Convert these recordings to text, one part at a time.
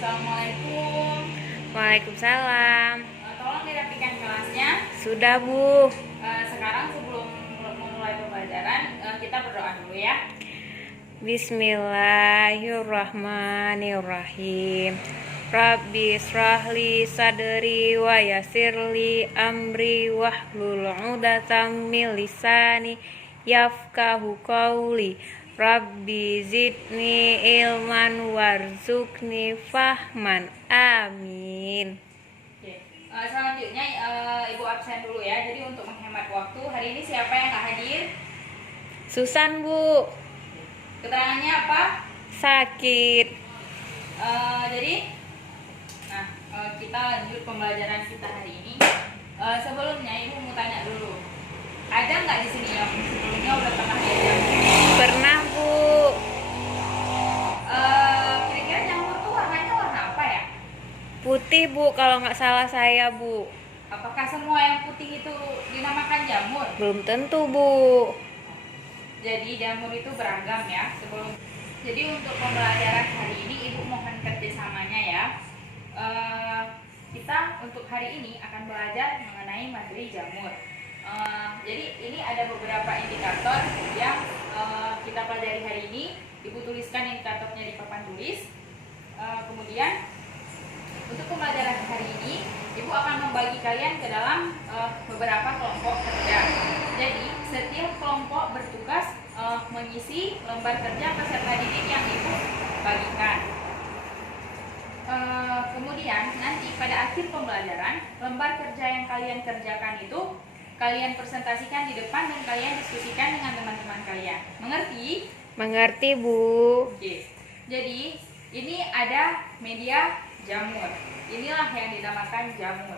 Assalamualaikum. Waalaikumsalam. Tolong dirapikan kelasnya. Sudah, Bu. Sekarang sebelum memulai pembelajaran, kita berdoa dulu ya. Bismillahirrahmanirrahim. Rabbi israhli sadri wa yassirli amri wahlul 'uqdatam min lisani yafqahu qawli. Rabbi zidni ilman warzuqni fahman. Amin. Oke. Selanjutnya Ibu absen dulu ya. Jadi untuk menghemat waktu, hari ini siapa yang nggak hadir? Susan, Bu. Keterangannya apa? Sakit. Kita lanjut pembelajaran kita hari ini. Sebelumnya Ibu mau tanya dulu. Ada nggak di sini yang sebelumnya udah pernah diajar? Pernah, Bu. Kira-kira jamur tuh warnanya warna apa ya? Putih, Bu, kalau nggak salah saya, Bu. Apakah semua yang putih itu dinamakan jamur? Belum tentu, Bu. Jadi jamur itu beragam ya. Jadi untuk pembelajaran hari ini Ibu mohon kerjasamanya ya. Kita untuk hari ini akan belajar mengenai materi jamur. Jadi ini ada beberapa indikator yang kita pelajari hari ini. Ibu tuliskan indikatornya di papan tulis. Kemudian untuk pembelajaran hari ini Ibu akan membagi kalian ke dalam beberapa kelompok kerja. Jadi setiap kelompok bertugas mengisi lembar kerja peserta didik yang Ibu bagikan. Kemudian nanti pada akhir pembelajaran, lembar kerja yang kalian kerjakan itu kalian presentasikan di depan dan kalian diskusikan dengan teman-teman kalian. Mengerti? Mengerti, Bu. Oke. Jadi ini ada media jamur. Inilah yang dinamakan jamur.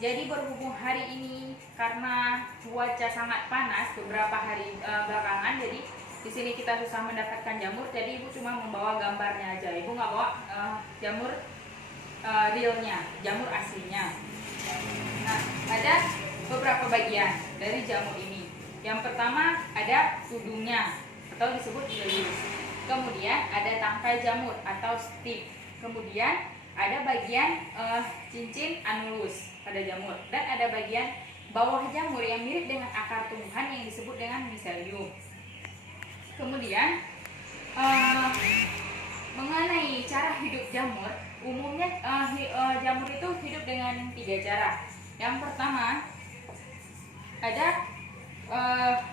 Jadi berhubung hari ini karena cuaca sangat panas beberapa hari belakangan, jadi di sini kita susah mendapatkan jamur. Jadi Ibu cuma membawa gambarnya aja. Ibu nggak bawa jamur realnya, jamur aslinya. Nah, ada beberapa bagian dari jamur ini. Yang pertama ada tudungnya atau disebut helios. Kemudian ada tangkai jamur atau stick. Kemudian ada bagian cincin anulus pada jamur, dan ada bagian bawah jamur yang mirip dengan akar tumbuhan yang disebut dengan miselium. Kemudian mengenai cara hidup jamur, umumnya jamur itu hidup dengan 3 cara. Yang pertama ada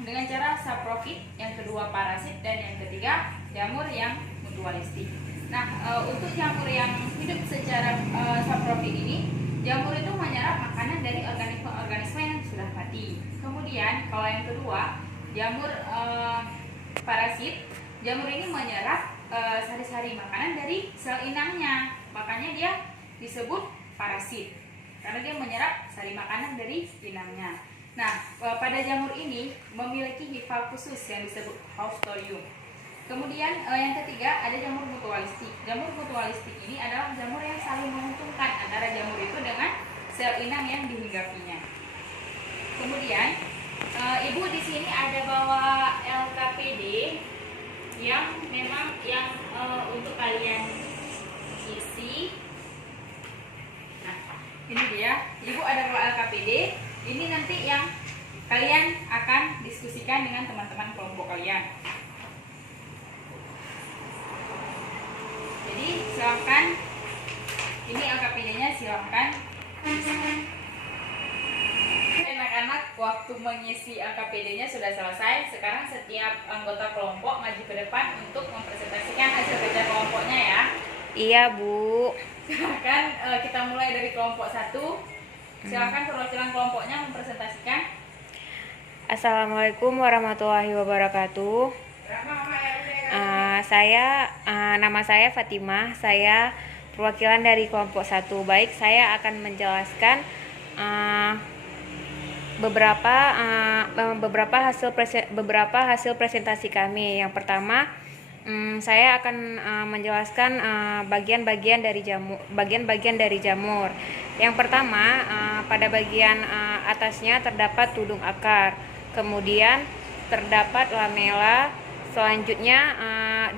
dengan cara saprofit, yang kedua parasit, dan yang ketiga jamur yang mutualistik. Nah, untuk jamur yang hidup secara saprofit ini, jamur itu menyerap makanan dari organisme-organisme yang sudah mati. Kemudian kalau yang kedua, jamur parasit, jamur ini menyerap sari-sari makanan dari sel inangnya. Makanya dia disebut parasit, karena dia menyerap sari makanan dari inangnya. Nah, pada jamur ini memiliki hifa khusus yang disebut haustorium. Kemudian yang ketiga ada jamur mutualistik. Jamur mutualistik ini adalah jamur yang saling menguntungkan antara jamur itu dengan sel inang yang dihinggapinya. Kemudian Ibu di sini ada bawa LKPD yang memang untuk kalian isi. Nah, ini dia. Ibu ada bawa LKPD. Ini nanti yang kalian akan diskusikan dengan teman-teman kelompok kalian. Jadi silahkan, ini LKPD-nya silahkan. Anak-anak, waktu mengisi LKPD-nya sudah selesai. Sekarang setiap anggota kelompok maju ke depan untuk mempresentasikan hasil kerja kelompoknya ya. Iya, Bu. Silahkan, kita mulai dari kelompok 1. Silahkan perwakilan kelompoknya mempresentasikan. Assalamualaikum warahmatullahi wabarakatuh. Nama saya Fatimah. Saya perwakilan dari kelompok 1. Baik, saya akan menjelaskan beberapa hasil presentasi kami. Yang pertama, saya akan menjelaskan bagian-bagian dari jamur. Yang pertama, pada bagian atasnya terdapat tudung akar, kemudian terdapat lamela. Selanjutnya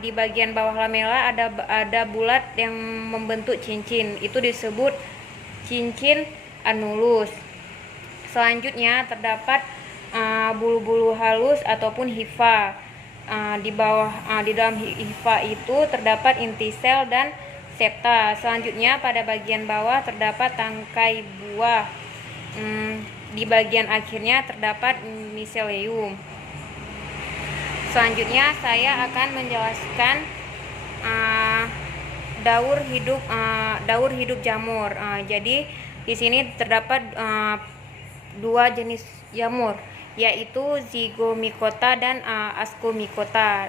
di bagian bawah lamela ada bulat yang membentuk cincin. Itu disebut cincin anulus. Selanjutnya terdapat bulu-bulu halus ataupun hifa. Di dalam hifa itu terdapat inti sel dan septa. Selanjutnya pada bagian bawah terdapat tangkai buah. Di bagian akhirnya terdapat miselium. Selanjutnya saya akan menjelaskan daur hidup jamur. Jadi di sini terdapat dua jenis jamur, yaitu zygomicota dan ascomycota.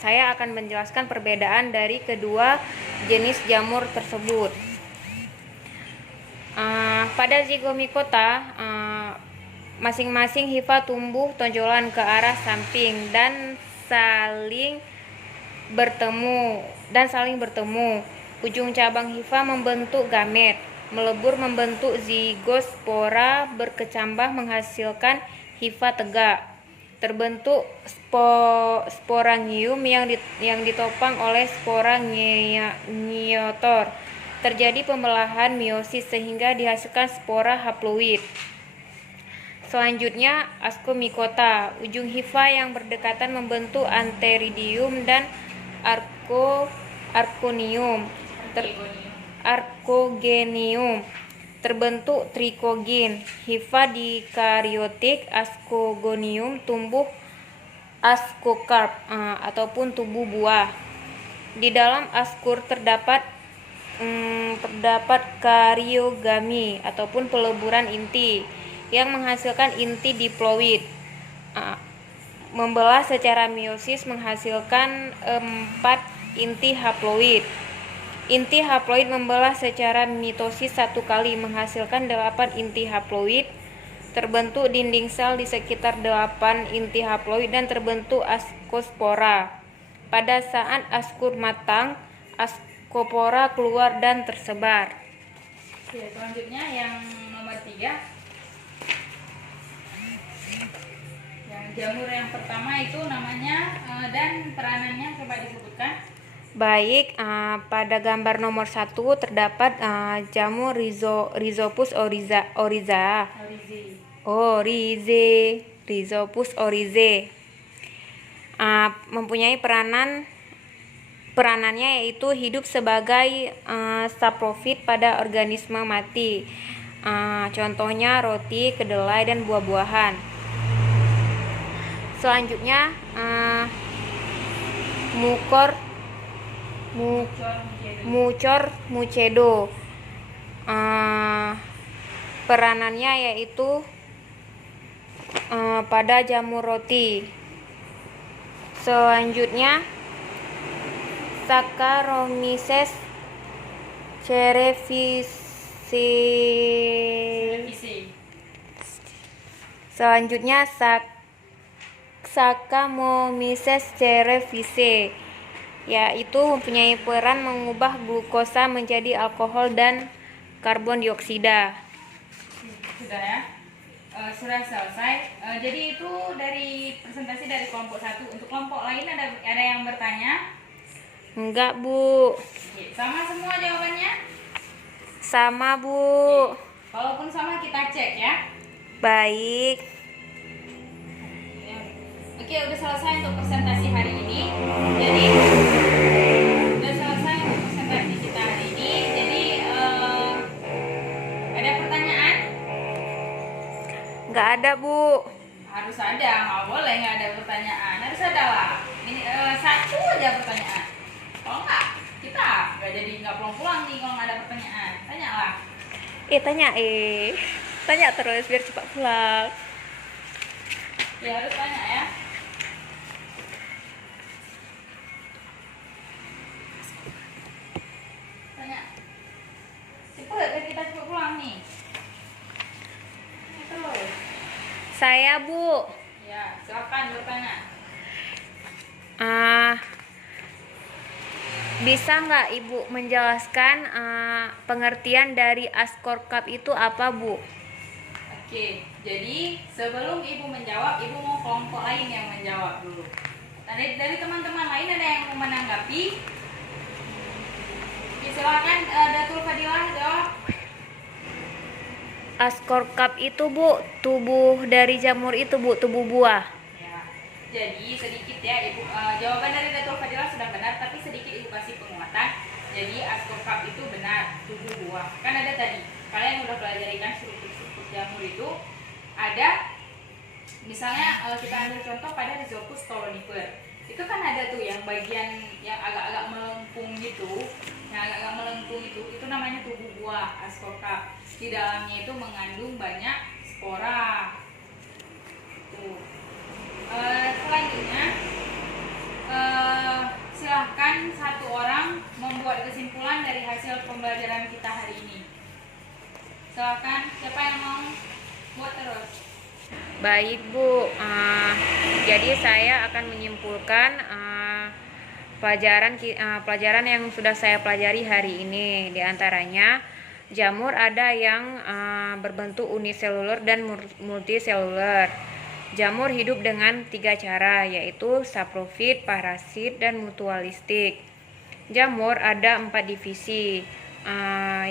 Saya akan menjelaskan perbedaan dari kedua jenis jamur tersebut. Pada zygomicota, masing-masing hifa tumbuh tonjolan ke arah samping dan saling bertemu. Ujung cabang hifa membentuk gamet, melebur membentuk zigospora, berkecambah menghasilkan hifa tegak. Terbentuk sporangium yang ditopang oleh sporangiotor. Terjadi pembelahan meiosis sehingga dihasilkan spora haploid. Selanjutnya ascomycota, ujung hifa yang berdekatan membentuk antheridium dan arcogenium. Terbentuk trikogen. Hifa dikaryotik ascogonium tumbuh ascocarp ataupun tubuh buah. Di dalam askur terdapat karyogami ataupun peleburan inti yang menghasilkan inti diploid. Membelah secara meiosis menghasilkan 4 inti haploid. Inti haploid membelah secara mitosis 1 kali menghasilkan 8 inti haploid. Terbentuk dinding sel di sekitar 8 inti haploid dan terbentuk ascospora. Pada saat askur matang, ascopora keluar dan tersebar. Oke, selanjutnya yang nomor 3. Yang jamur yang pertama itu namanya dan peranannya coba disebutkan. Baik, pada gambar nomor 1 terdapat jamur Rhizopus oryza. Rhizopus oryzae. Mempunyai peranannya yaitu hidup sebagai saprofit pada organisme mati. Contohnya roti, kedelai, dan buah-buahan. Selanjutnya Mucor mucedo. Peranannya yaitu pada jamur roti. Selanjutnya Saccharomyces cerevisiae. Selanjutnya Saccharomyces cerevisiae, yaitu mempunyai peran mengubah glukosa menjadi alkohol dan karbon dioksida. Sudah ya? Sudah selesai. Jadi itu dari presentasi dari kelompok 1. Untuk kelompok lain ada yang bertanya? Enggak, Bu. Sama semua jawabannya? Sama, Bu. Walaupun sama kita cek ya. Baik. Oke, udah selesai untuk presentasi hari ini. Jadi udah selesai untuk presentasi kita hari ini. Jadi ada pertanyaan? Nggak ada, Bu. Harus ada, nggak boleh nggak ada pertanyaan. Harus ada lah. Ini satu aja pertanyaan. Kalau nggak, kita nggak pulang-pulang nih kalau nggak ada pertanyaan. Tanyalah. Tanya terus biar cepat pulang. Ya harus tanya ya. Tanya. Cepet, biar kita cepet pulang nih. Terus. Saya, Bu. Ya, silakan bertanya. Bisa nggak Ibu menjelaskan pengertian dari ascorcarp itu apa, Bu? Oke, jadi sebelum Ibu menjawab, Ibu mau kelompok lain yang menjawab dulu. Dari teman-teman lain ada yang mau menanggapi? Oke, silakan Datul Fadilah jawab. Ascorcap itu Bu, tubuh dari jamur itu Bu, tubuh buah. Ya. Jadi sedikit ya Ibu, jawaban dari Datul Fadilah sudah benar, tapi sedikit Ibu kasih penguatan. Jadi ascorcap itu benar, tubuh buah. Kan ada tadi, kalian udah pelajari kan struktur jamur itu ada. Misalnya kita ambil contoh pada Rhizopus stolonifer. Itu kan ada tuh yang bagian yang agak-agak melengkung gitu. Yang agak-agak melengkung itu namanya tubuh buah, ascorcap. Di dalamnya itu mengandung banyak spora. Tuh. Selanjutnya silahkan satu orang membuat kesimpulan dari hasil pembelajaran kita hari ini. Silahkan, siapa yang mau buat terus? Baik Bu, jadi saya akan menyimpulkan pelajaran yang sudah saya pelajari hari ini. Di antaranya jamur ada yang berbentuk uniseluler dan multiseluler. Jamur hidup dengan 3 cara, yaitu saprofit, parasit, dan mutualistik. Jamur ada 4 divisi,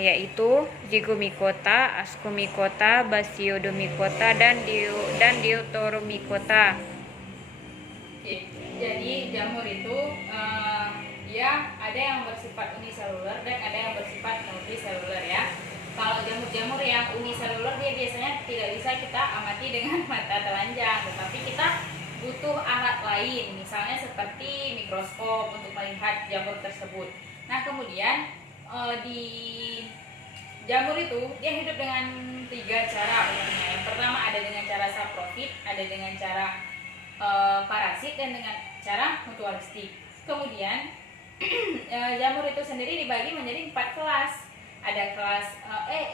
yaitu Zygomicota, Ascomycota, Basiodomycota, dan Deuteromycota. Oke, jadi jamur itu ya ada yang bersifat uniseluler dan ada yang bersifat multiseluler ya. Kalau jamur-jamur yang uniseluler dia biasanya tidak bisa kita amati dengan mata telanjang, tetapi kita butuh alat lain, misalnya seperti mikroskop untuk melihat jamur tersebut. Nah kemudian di jamur itu dia hidup dengan 3 cara umumnya. Yang pertama ada dengan cara saprofit, ada dengan cara parasit, dan dengan cara mutualistik. Kemudian jamur itu sendiri dibagi menjadi 4 kelas. Ada kelas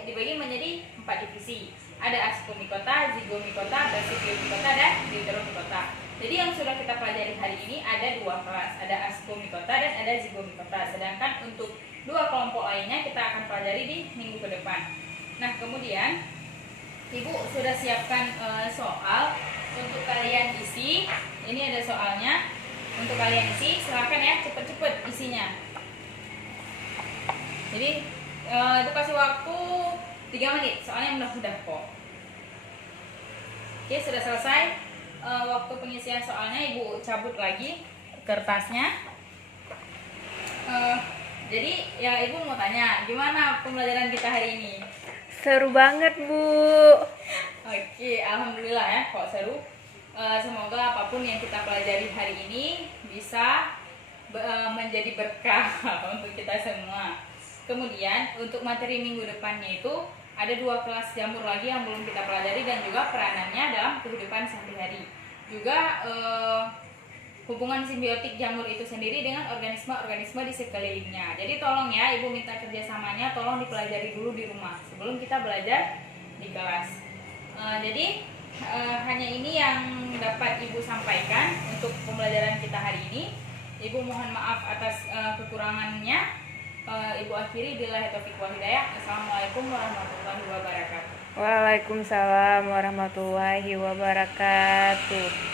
dibagi menjadi 4 divisi. Ada Ascomycota, Zygomicota, Basidiodomycota, dan Deuteromycota. Jadi yang sudah kita pelajari hari ini ada 2 kelas, ada Ascomycota dan ada Zygomicota. Sedangkan untuk 2 kelompok lainnya kita akan pelajari di minggu ke depan. Nah kemudian Ibu sudah siapkan soal untuk kalian isi. Ini ada soalnya untuk kalian isi. Silakan ya, cepet-cepet isinya. Jadi itu kasih waktu 3 menit, soalnya mudah-mudah kok. Oke, sudah selesai waktu pengisian soalnya. Ibu cabut lagi kertasnya. Jadi ya Ibu mau tanya, gimana pembelajaran kita hari ini? Seru banget Bu. Oke, alhamdulillah ya, kok seru. Semoga apapun yang kita pelajari hari ini bisa menjadi berkah untuk kita semua. Kemudian untuk materi minggu depannya itu ada 2 kelas jamur lagi yang belum kita pelajari dan juga peranannya dalam kehidupan sehari-hari. Juga hubungan simbiotik jamur itu sendiri dengan organisme-organisme di sekelilingnya. Jadi tolong ya Ibu minta kerjasamanya, tolong dipelajari dulu di rumah sebelum kita belajar di kelas. Jadi hanya ini yang dapat Ibu sampaikan untuk pembelajaran kita hari ini. Ibu mohon maaf atas kekurangannya. Ibu akhiri billahi taufiq wal hidayah. Assalamualaikum warahmatullahi wabarakatuh. Waalaikumsalam warahmatullahi wabarakatuh.